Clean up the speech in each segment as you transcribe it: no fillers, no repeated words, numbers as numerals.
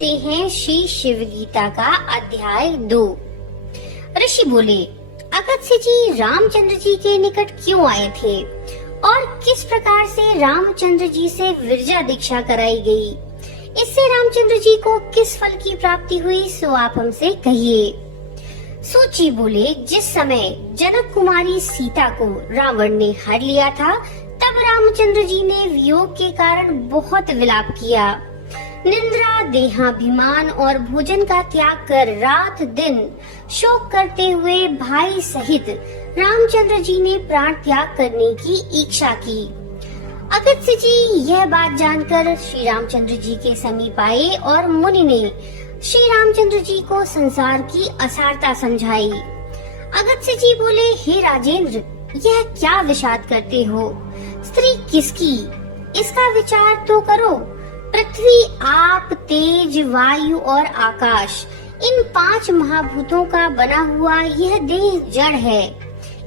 ते हैं श्री शिव गीता का अध्याय 2। ऋषि बोले, अगस्त्य जी रामचंद्र जी के निकट क्यों आए थे और किस प्रकार से रामचंद्र जी से विरजा दीक्षा कराई गई, इससे रामचंद्र जी को किस फल की प्राप्ति हुई, सो आप हमसे कहिए। सूची बोले, जिस समय जनक कुमारी सीता को रावण ने हर लिया था, तब रामचंद्र जी ने वियोग के कारण बहुत विलाप किया। निंद्रा, देहाभिमान और भोजन का त्याग कर रात दिन शोक करते हुए भाई सहित रामचंद्र जी ने प्राण त्याग करने की इच्छा की। अगस्त्य जी यह बात जानकर श्री रामचंद्र जी के समीप आए और मुनि ने श्री रामचंद्र जी को संसार की असारता समझाई। अगस्त्य जी बोले, हे राजेंद्र, यह क्या विषाद करते हो? स्त्री किसकी, इसका विचार तो करो। पृथ्वी, आप, तेज, वायु और आकाश, इन 5 महाभूतों का बना हुआ यह देह जड़ है,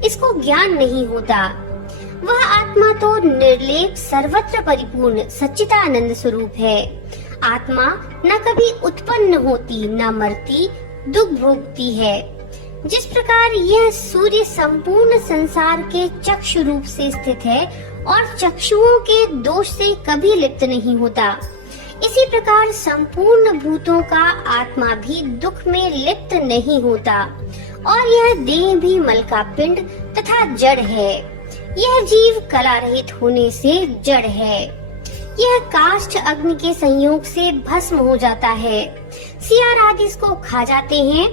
इसको ज्ञान नहीं होता। वह आत्मा तो निर्लेप, सर्वत्र परिपूर्ण सच्चिदानंद स्वरूप है। आत्मा न कभी उत्पन्न होती, न मरती, दुख भोगती है। जिस प्रकार यह सूर्य संपूर्ण संसार के चक्षु रूप से स्थित है और चक्षुओं के दोष से कभी लिप्त नहीं होता, इसी प्रकार संपूर्ण भूतों का आत्मा भी दुख में लिप्त नहीं होता और यह देह भी मल का पिंड तथा जड़ है। यह जीव कला रहित होने से जड़ है। यह काष्ठ अग्नि के संयोग से भस्म हो जाता है। सियार आदि इसको खा जाते हैं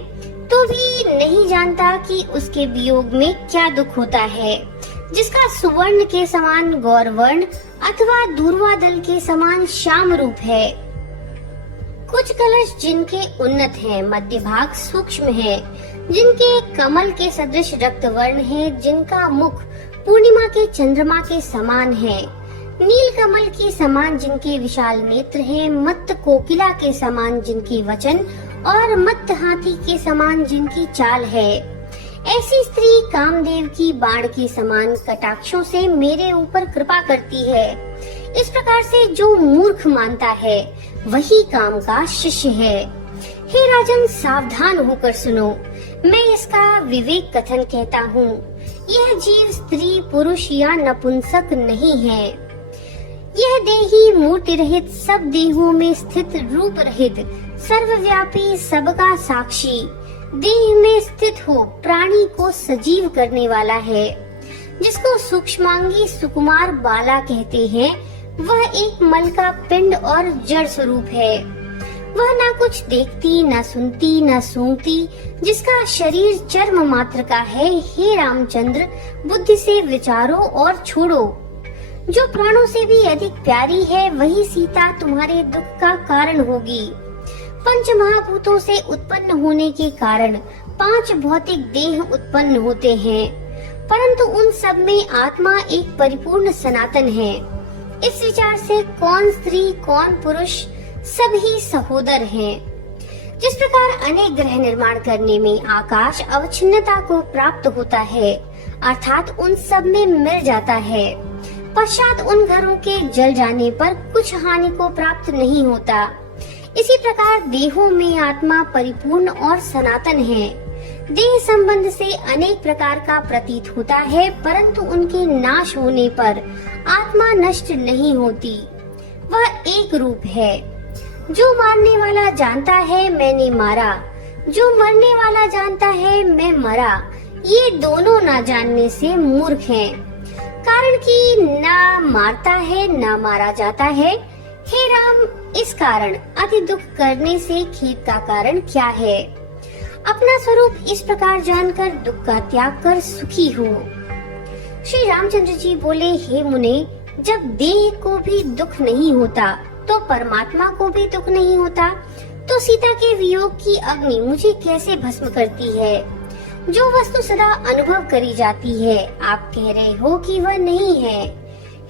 तो भी नहीं जानता कि उसके वियोग में क्या दुख होता है। जिसका सुवर्ण के समान गौरवर्ण अथवा दूर्वा दल के समान श्याम रूप है। कुछ कलश जिनके उन्नत हैं, मध्य भाग सूक्ष्म है, जिनके कमल के सदृश रक्त वर्ण है, जिनका मुख पूर्णिमा के चंद्रमा के समान है, नील कमल के समान जिनके विशाल नेत्र हैं, मत्त कोकिला के समान जिनके वचन और मत्त हाथी के समान जिनकी चाल है। ऐसी स्त्री कामदेव की बाण के समान कटाक्षों से मेरे ऊपर कृपा करती है। इस प्रकार से जो मूर्ख मानता है वही काम का शिष्य है। हे राजन, सावधान होकर सुनो, मैं इसका विवेक कथन कहता हूँ। यह जीव स्त्री, पुरुष या नपुंसक नहीं है। यह देही मूर्ति रहित, सब देहों में स्थित, रूप रहित, सर्वव्यापी, सबका साक्षी, देह में स्थित हो प्राणी को सजीव करने वाला है। जिसको सूक्ष्मांगी सुकुमार बाला कहते हैं, वह एक मल का पिंड और जड़ स्वरूप है। वह ना कुछ देखती, ना सुनती, ना सूंघती, जिसका शरीर चर्म मात्र का है। हे रामचंद्र, बुद्धि से विचारो और छोड़ो। जो प्राणों से भी अधिक प्यारी है, वही सीता तुम्हारे दुख का कारण होगी। 5 महाभूतों से उत्पन्न होने के कारण 5 भौतिक देह उत्पन्न होते हैं, परंतु उन सब में आत्मा एक परिपूर्ण सनातन है। इस विचार से कौन स्त्री, कौन पुरुष, सभी सहोदर हैं। जिस प्रकार अनेक ग्रह निर्माण करने में आकाश अवच्छिन्नता को प्राप्त होता है, अर्थात उन सब में मिल जाता है, पश्चात उन घरों के जल जाने पर कुछ हानि को प्राप्त नहीं होता, इसी प्रकार देहों में आत्मा परिपूर्ण और सनातन है। देह संबंध से अनेक प्रकार का प्रतीत होता है, परंतु उनके नाश होने पर आत्मा नष्ट नहीं होती, वह एक रूप है। जो मारने वाला जानता है मैंने मारा, जो मरने वाला जानता है मैं मरा, ये दोनों ना जानने से मूर्ख हैं। कारण कि ना मारता है ना मारा जाता है। हे राम, इस कारण अति दुख करने से खेद का कारण क्या है? अपना स्वरूप इस प्रकार जानकर दुख का त्याग कर सुखी हो। श्री रामचंद्र जी बोले, हे मुने, जब देह को भी दुख नहीं होता तो परमात्मा को भी दुख नहीं होता, तो सीता के वियोग की अग्नि मुझे कैसे भस्म करती है? जो वस्तु सदा अनुभव करी जाती है, आप कह रहे हो कि वह नहीं है।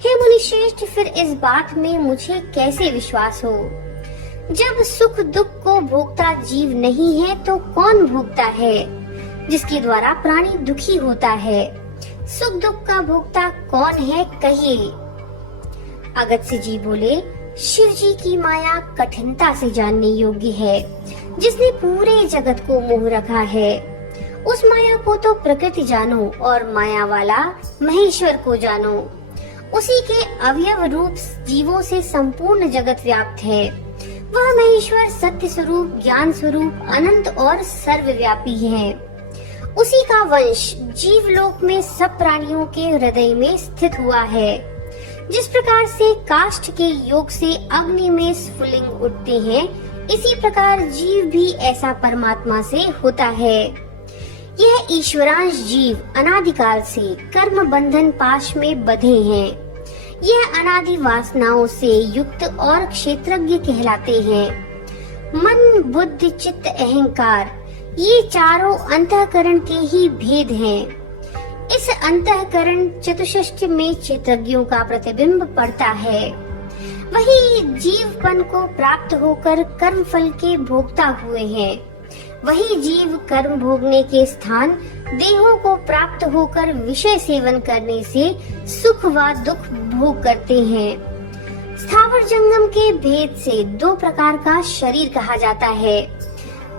हे मुनिश्रेष्ठ, फिर इस बात में मुझे कैसे विश्वास हो? जब सुख दुख को भोगता जीव नहीं है तो कौन भोगता है? जिसके द्वारा प्राणी दुखी होता है, सुख दुख का भोगता कौन है, कहिए। अगस्त्य जी बोले, शिव जी की माया कठिनता से जानने योग्य है, जिसने पूरे जगत को मोह रखा है। उस माया को तो प्रकृति जानो और माया वाला महेश्वर को जानो। उसी के अवयव रूप जीवों से संपूर्ण जगत व्याप्त है। वह महेश्वर सत्य स्वरूप, ज्ञान स्वरूप, अनंत और सर्वव्यापी है। उसी का वंश जीवलोक में सब प्राणियों के हृदय में स्थित हुआ है। जिस प्रकार से काष्ठ के योग से अग्नि में स्फुलिंग उठते हैं, इसी प्रकार जीव भी ऐसा परमात्मा से होता है। यह ईश्वरांश जीव अनादिकाल से कर्म बंधन पाश में बंधे हैं। यह अनादि वासनाओं से युक्त और क्षेत्रज्ञ कहलाते हैं। मन, बुद्धि, चित्त, अहंकार, ये चारों अंतःकरण के ही भेद हैं। इस अंतःकरण चतुष्टय में क्षेत्रज्ञों का प्रतिबिंब पड़ता है। वही जीवपन को प्राप्त होकर कर्म फल के भोक्ता हुए हैं। वही जीव कर्म भोगने के स्थान देहों को प्राप्त होकर विषय सेवन करने से सुख व दुख भोग करते हैं। स्थावर जंगम के भेद से दो प्रकार का शरीर कहा जाता है।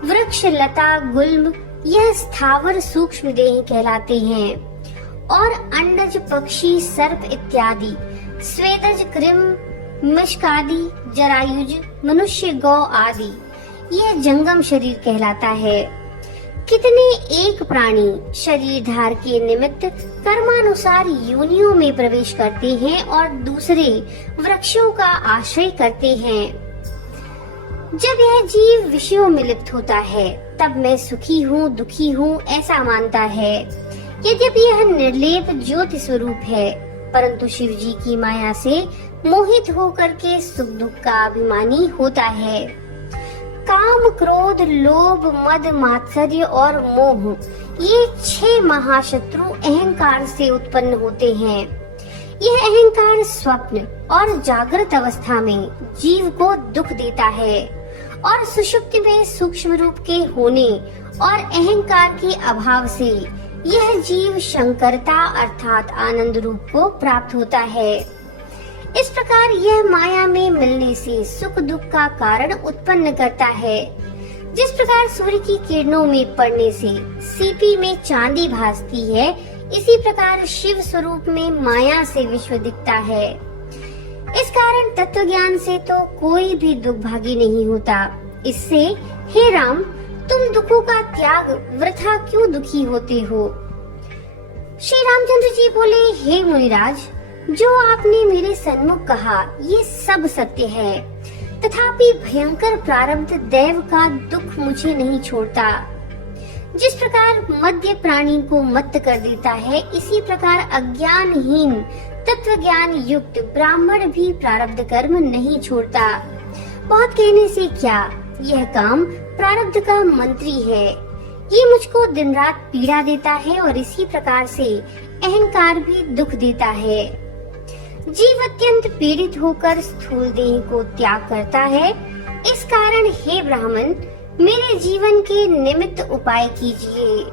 वृक्ष, लता, गुल्म यह स्थावर सूक्ष्म देह कहलाते हैं, और अंडज, पक्षी, सर्प इत्यादि स्वेदज, कृम, मिष्कादि, जरायुज, मनुष्य, गौ आदि यह जंगम शरीर कहलाता है। कितने एक प्राणी शरीरधार के निमित्त कर्मानुसार योनियों में प्रवेश करते हैं और दूसरे वृक्षों का आश्रय करते हैं। जब यह जीव विषयों में लिप्त होता है, तब मैं सुखी हूँ, दुखी हूँ ऐसा मानता है। यद्यपि यह निर्लेप ज्योति स्वरूप है, परंतु शिव जी की माया से मोहित होकर के सुख दुख का अभिमानी होता है। काम, क्रोध, लोभ, मद, मात्सर्य और मोह ये 6 महाशत्रु अहंकार से उत्पन्न होते हैं। यह अहंकार स्वप्न और जागृत अवस्था में जीव को दुख देता है और सुषुप्ति में सूक्ष्म रूप के होने और अहंकार के अभाव से यह जीव शंकरता अर्थात आनंद रूप को प्राप्त होता है। इस प्रकार यह माया में मिलने से सुख दुख का कारण उत्पन्न करता है। जिस प्रकार सूर्य की किरणों में पड़ने से सीपी में चांदी भासती है, इसी प्रकार शिव स्वरूप में माया से विश्व दिखता है। इस कारण तत्व ज्ञान से तो कोई भी दुख भागी नहीं होता। इससे हे राम, तुम दुखों का त्याग वृथा क्यों दुखी होते हो? श्री रामचंद्र जी बोले, हे मुनिराज, जो आपने मेरे सन्मुख कहा ये सब सत्य है, तथापि भयंकर प्रारब्ध दैव का दुख मुझे नहीं छोड़ता। जिस प्रकार मद्य प्राणी को मत्त कर देता है, इसी प्रकार अज्ञानहीन तत्व ज्ञान युक्त ब्राह्मण भी प्रारब्ध कर्म नहीं छोड़ता। बहुत कहने से क्या, यह काम प्रारब्ध का मंत्री है। ये मुझको दिन रात पीड़ा देता है और इसी प्रकार से अहंकार भी दुख देता है। जीव अत्यंत पीड़ित होकर स्थूल देह को त्याग करता है। इस कारण हे ब्राह्मण, मेरे जीवन के निमित्त उपाय कीजिए।